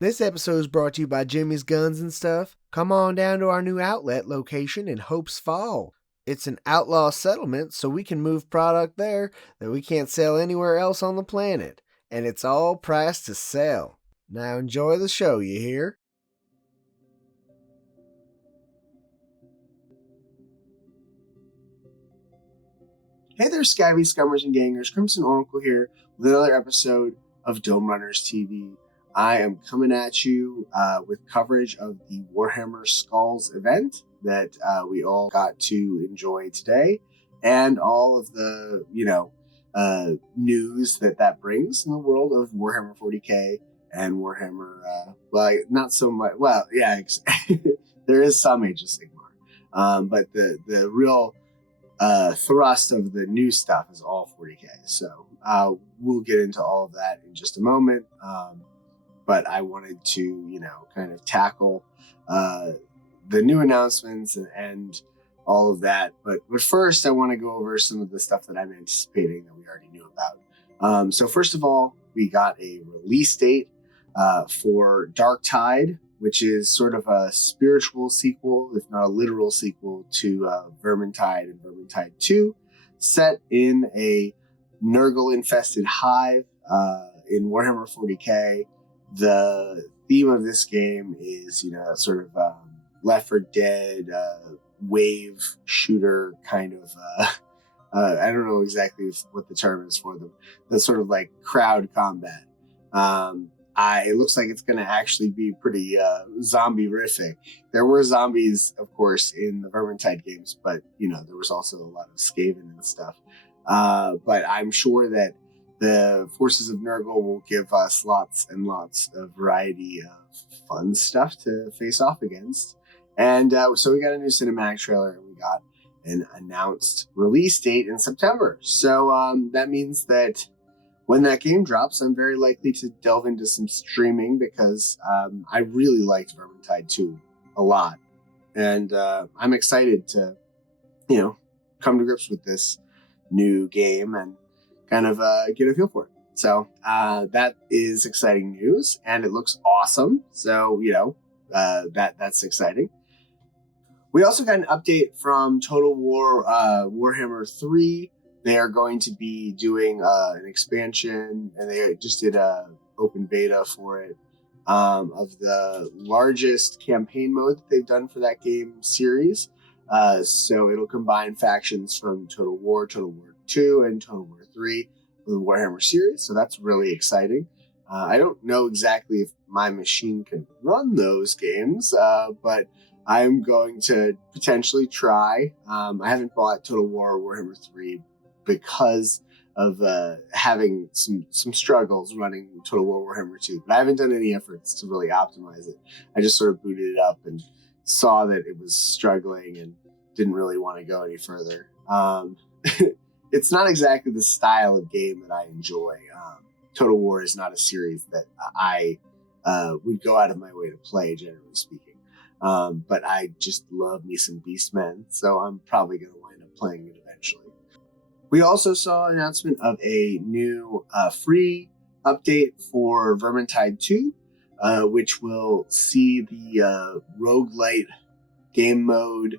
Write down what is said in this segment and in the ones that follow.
This episode is brought to you by Jimmy's Guns and Stuff. Come on down to our new outlet location in Hopes Fall. It's an outlaw settlement, so we can move product there that we can't sell anywhere else on the planet. And it's all priced to sell. Now enjoy the show, you hear? Hey there, Scabby Scummers and Gangers. Crimson Oracle here with another episode of Dome Runners TV. I am coming at you with coverage of the Warhammer Skulls event that we all got to enjoy today, and all of the news that brings in the world of Warhammer 40k and Warhammer. Not so much. Well, yeah, there is some Age of Sigmar, but the real thrust of the new stuff is all 40k. So we'll get into all of that in just a moment. But I wanted to, kind of tackle the new announcements and all of that. But first, I want to go over some of the stuff that I'm anticipating that we already knew about. So first of all, we got a release date for Darktide, which is sort of a spiritual sequel, if not a literal sequel, to Vermintide and Vermintide 2, set in a Nurgle-infested hive in Warhammer 40k. The theme of this game is, sort of Left 4 Dead wave shooter kind of. I don't know exactly what the term is for them. That's sort of like crowd combat. It looks like it's going to actually be pretty zombie-rific. There were zombies, of course, in the Vermintide games, but, there was also a lot of Skaven and stuff. But I'm sure that the forces of Nurgle will give us lots and lots of variety of fun stuff to face off against. And so we got a new cinematic trailer, and we got an announced release date in September. So that means that when that game drops, I'm very likely to delve into some streaming because I really liked Vermintide 2 a lot. And I'm excited to, come to grips with this new game and kind of get a feel for it. So that is exciting news, and it looks awesome. So, that's exciting. We also got an update from Total War Warhammer 3. They are going to be doing an expansion, and they just did a open beta for it, of the largest campaign mode that they've done for that game series. So it'll combine factions from Total War 2, and Total War 3 with the Warhammer series. So that's really exciting. I don't know exactly if my machine can run those games, but I'm going to potentially try. I haven't bought Total War Warhammer 3 because of having some struggles running Total War Warhammer 2, but I haven't done any efforts to really optimize it. I just sort of booted it up and saw that it was struggling and didn't really want to go any further. It's not exactly the style of game that I enjoy. Total War is not a series that I would go out of my way to play, generally speaking. But I just love me some Beastmen, so I'm probably going to wind up playing it eventually. We also saw an announcement of a new free update for Vermintide 2, which will see the roguelite game mode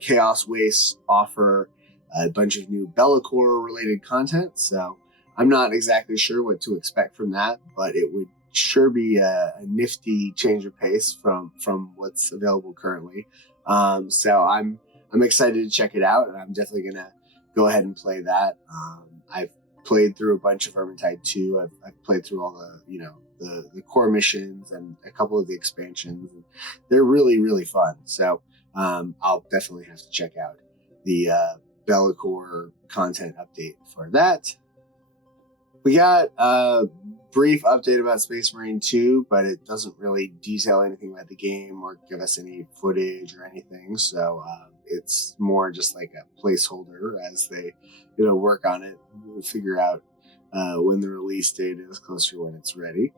Chaos Wastes offer a bunch of new Be'lakor related content. So I'm not exactly sure what to expect from that, but it would sure be a nifty change of pace from what's available currently. So I'm excited to check it out, and I'm definitely gonna go ahead and play that. I've played through a bunch of Vermintide 2. I've played through all the core missions and a couple of the expansions. And they're really, really fun. So I'll definitely have to check out the Be'lakor content update for that. We got a brief update about Space Marine 2, but it doesn't really detail anything about the game or give us any footage or anything. So it's more just like a placeholder as they, work on it. We'll figure out when the release date is, closer to when it's ready.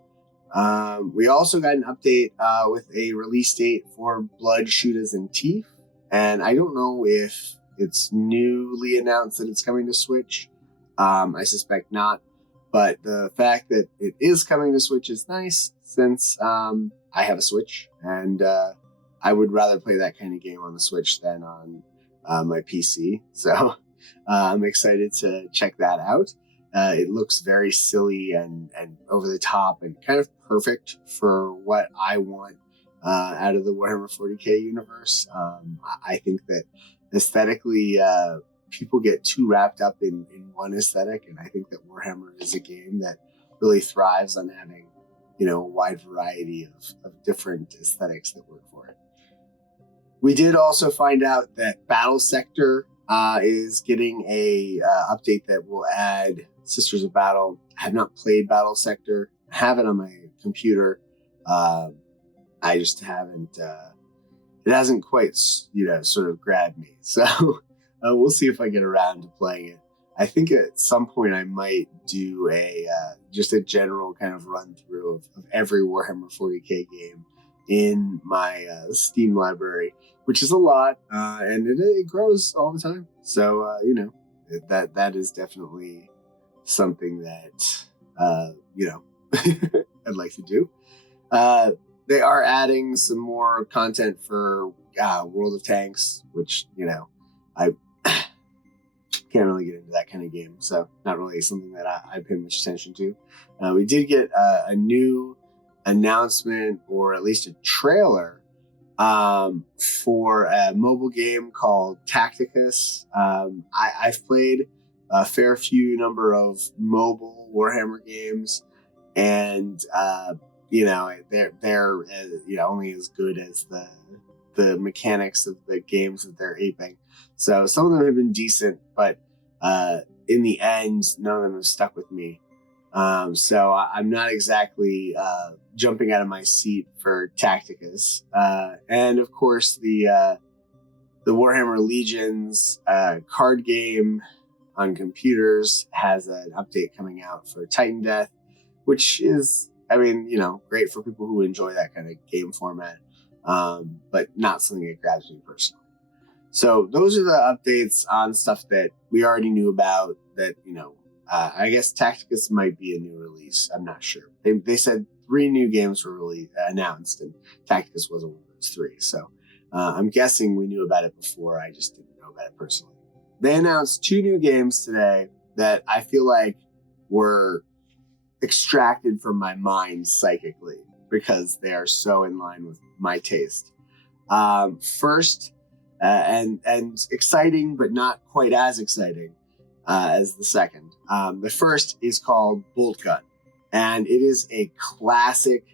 We also got an update with a release date for Blood, Shooters, and Teeth. And I don't know if it's newly announced that it's coming to Switch. I suspect not. But the fact that it is coming to Switch is nice. since I have a Switch, and I would rather play that kind of game on the Switch than on my PC. So I'm excited to check that out. It looks very silly and over the top and kind of perfect for what I want out of the Warhammer 40k universe. I think that aesthetically, people get too wrapped up in one aesthetic, and I think that Warhammer is a game that really thrives on having, a wide variety of different aesthetics that work for it. We did also find out that Battle Sector is getting a update that will add Sisters of Battle. I have not played Battle Sector. I have it on my computer. I just haven't. It hasn't quite, sort of grabbed me. So we'll see if I get around to playing it. I think at some point I might do just a general kind of run through of every Warhammer 40k game in my Steam library, which is a lot, and it grows all the time. So that is definitely something that I'd like to do. They are adding some more content for World of Tanks, which I can't really get into that kind of game, so not really something that I pay much attention to. We did get a new announcement, or at least a trailer, for a mobile game called Tacticus. I've played a fair few number of mobile Warhammer games, and they're only as good as the mechanics of the games that they're aping. So some of them have been decent, but in the end, none of them have stuck with me. So I'm not exactly jumping out of my seat for Tacticus. And of course, the Warhammer Legions card game on computers has an update coming out for Titan Death, which is, great for people who enjoy that kind of game format, but not something that grabs me personally. So those are the updates on stuff that we already knew about that, I guess Tacticus might be a new release. I'm not sure. They said 3 new games were really announced, and Tacticus wasn't one of those 3. So I'm guessing we knew about it before. I just didn't know about it personally. They announced 2 new games today that I feel like were extracted from my mind psychically because they are so in line with my taste. First, and exciting, but not quite as exciting as the second. The first is called Bolt Gun, and it is a classic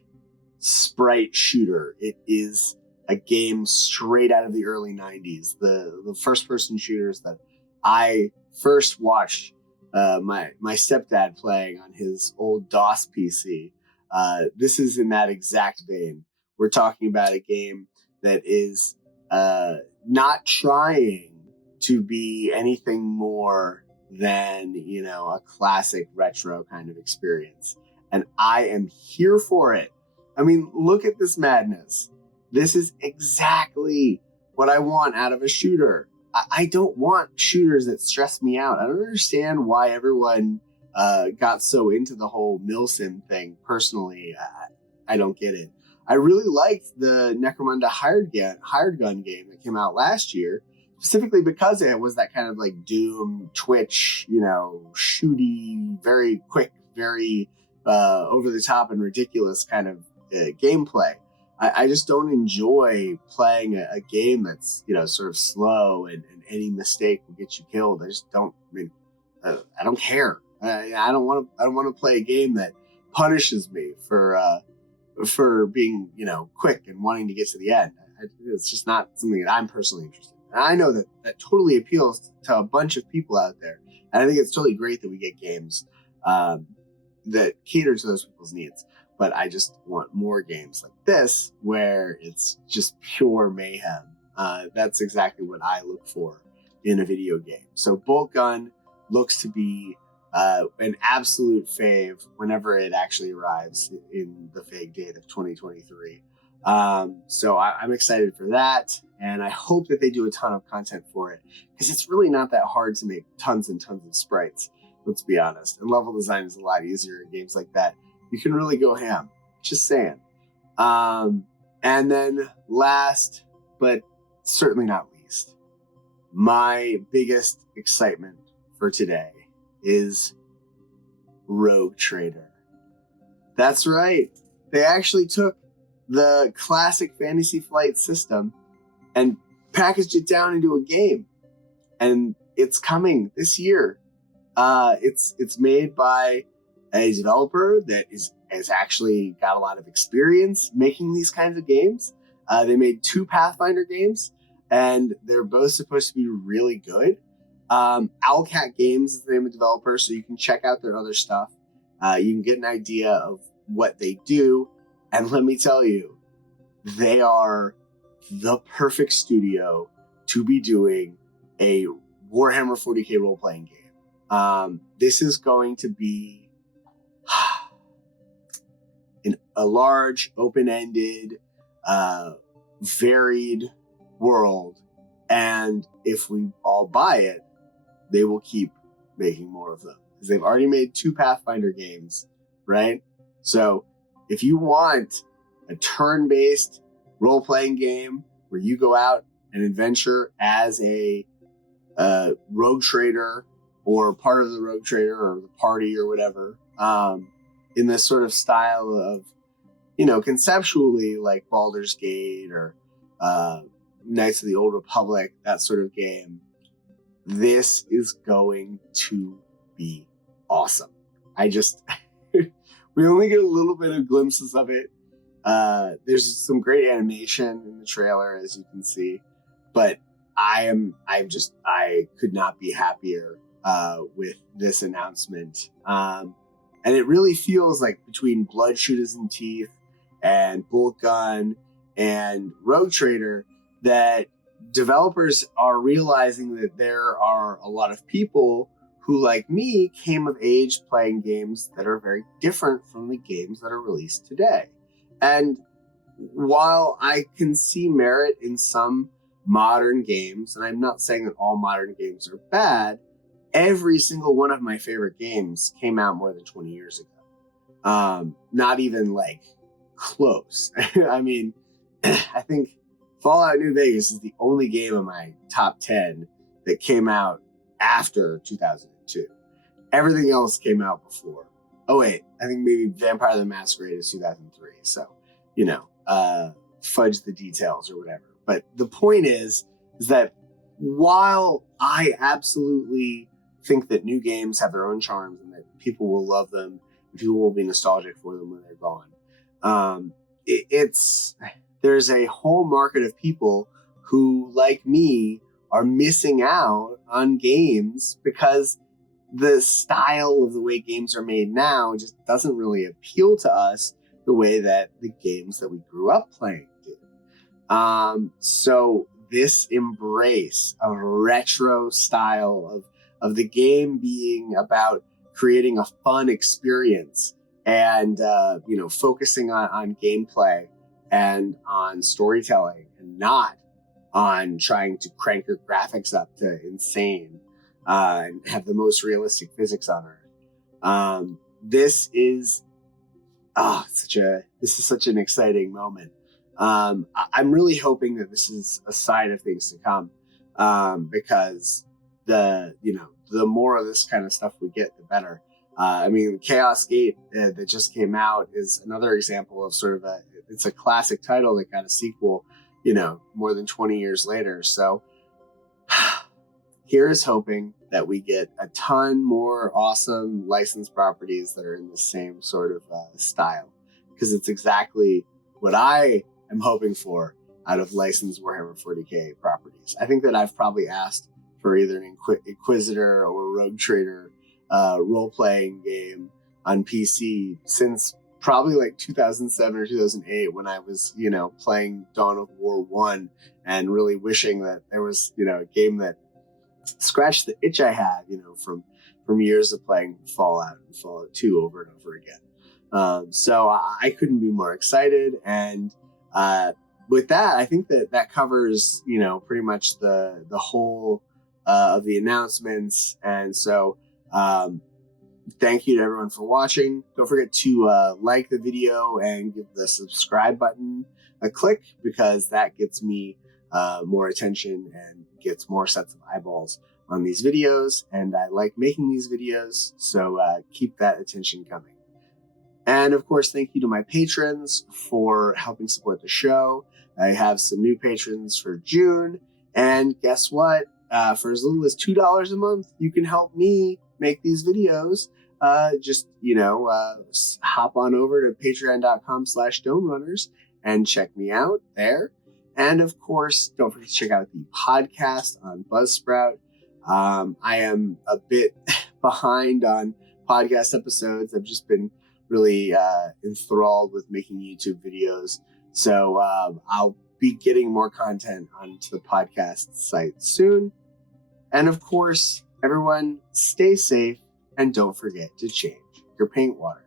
sprite shooter. It is a game straight out of the early 90s. The first-person shooters that I first watched my stepdad playing on his old DOS PC. This is in that exact vein. We're talking about a game that is not trying to be anything more than, a classic retro kind of experience. And I am here for it. Look at this madness. This is exactly what I want out of a shooter. I don't want shooters that stress me out. I don't understand why everyone got so into the whole milsim thing. Personally, I don't get it. I really liked the Necromunda hired gun game that came out last year, specifically because it was that kind of like Doom, Twitch, shooty, very quick, very over the top and ridiculous kind of gameplay. I just don't enjoy playing a game that's, sort of slow and any mistake will get you killed. I just don't. I don't care. I don't want to play a game that punishes me for being, quick and wanting to get to the end. It's just not something that I'm personally interested in. And I know that totally appeals to a bunch of people out there. And I think it's totally great that we get games that cater to those people's needs. But I just want more games like this where it's just pure mayhem. That's exactly what I look for in a video game. So Bolt Gun looks to be an absolute fave whenever it actually arrives in the vague date of 2023. So I'm excited for that. And I hope that they do a ton of content for it, because it's really not that hard to make tons and tons of sprites, let's be honest. And level design is a lot easier in games like that. You can really go ham. Just saying. And then last, but certainly not least, my biggest excitement for today is Rogue Trader. That's right. They actually took the classic Fantasy Flight system and packaged it down into a game. And it's coming this year. It's made by a developer that has actually got a lot of experience making these kinds of games. They made 2 Pathfinder games, and they're both supposed to be really good. Owlcat Games is the name of the developer, so you can check out their other stuff. You can get an idea of what they do, and let me tell you, they are the perfect studio to be doing a Warhammer 40k role-playing game. This is going to be a large, open-ended, varied world, and if we all buy it, they will keep making more of them, because they've already made 2 Pathfinder games, right? So if you want a turn-based role-playing game where you go out and adventure as a rogue trader or part of the rogue trader or the party or whatever, in this sort of style of, conceptually like Baldur's Gate or Knights of the Old Republic, that sort of game, this is going to be awesome. We only get a little bit of glimpses of it. There's some great animation in the trailer, as you can see, but I could not be happier with this announcement. And it really feels like between Blood Shooters and Teeth and Bolt Gun and Rogue Trader that developers are realizing that there are a lot of people who, like me, came of age playing games that are very different from the games that are released today. And while I can see merit in some modern games, and I'm not saying that all modern games are bad, every single one of my favorite games came out more than 20 years ago. Not even like close. I mean, I think Fallout New Vegas is the only game in my top 10 that came out after 2002. Everything else came out before. Oh wait, I think maybe Vampire the Masquerade is 2003. So, fudge the details or whatever. But the point is that while I absolutely think that new games have their own charms and that people will love them, and people will be nostalgic for them when they're gone, there's a whole market of people who, like me, are missing out on games because the style of the way games are made now just doesn't really appeal to us the way that the games that we grew up playing did. So this embrace of retro style of the game being about creating a fun experience and focusing on gameplay and on storytelling and not on trying to crank your graphics up to insane and have the most realistic physics on Earth. This is such an exciting moment. I'm really hoping that this is a sign of things to come, because the more of this kind of stuff we get, the better. Chaos Gate that just came out is another example of it's a classic title that got a sequel, more than 20 years later. So here is hoping that we get a ton more awesome licensed properties that are in the same sort of style, because it's exactly what I am hoping for out of licensed Warhammer 40k properties. I think that I've probably asked for either an Inquisitor or Rogue Trader role-playing game on PC since probably like 2007 or 2008, when I was, playing Dawn of War 1 and really wishing that there was, a game that scratched the itch I had, from years of playing Fallout and Fallout 2 over and over again. So I couldn't be more excited. And with that, I think that covers, pretty much the whole of the announcements. And so, thank you to everyone for watching. Don't forget to like the video and give the subscribe button a click, because that gets me more attention and gets more sets of eyeballs on these videos. And I like making these videos, so keep that attention coming. And of course, thank you to my patrons for helping support the show. I have some new patrons for June. And guess what? For as little as $2 a month, you can help me make these videos. Just hop on over to patreon.com/domerunners and check me out there. And of course, don't forget to check out the podcast on Buzzsprout. I am a bit behind on podcast episodes. I've just been really enthralled with making YouTube videos. So I'll be getting more content onto the podcast site soon. And of course, everyone, stay safe and don't forget to change your paint water.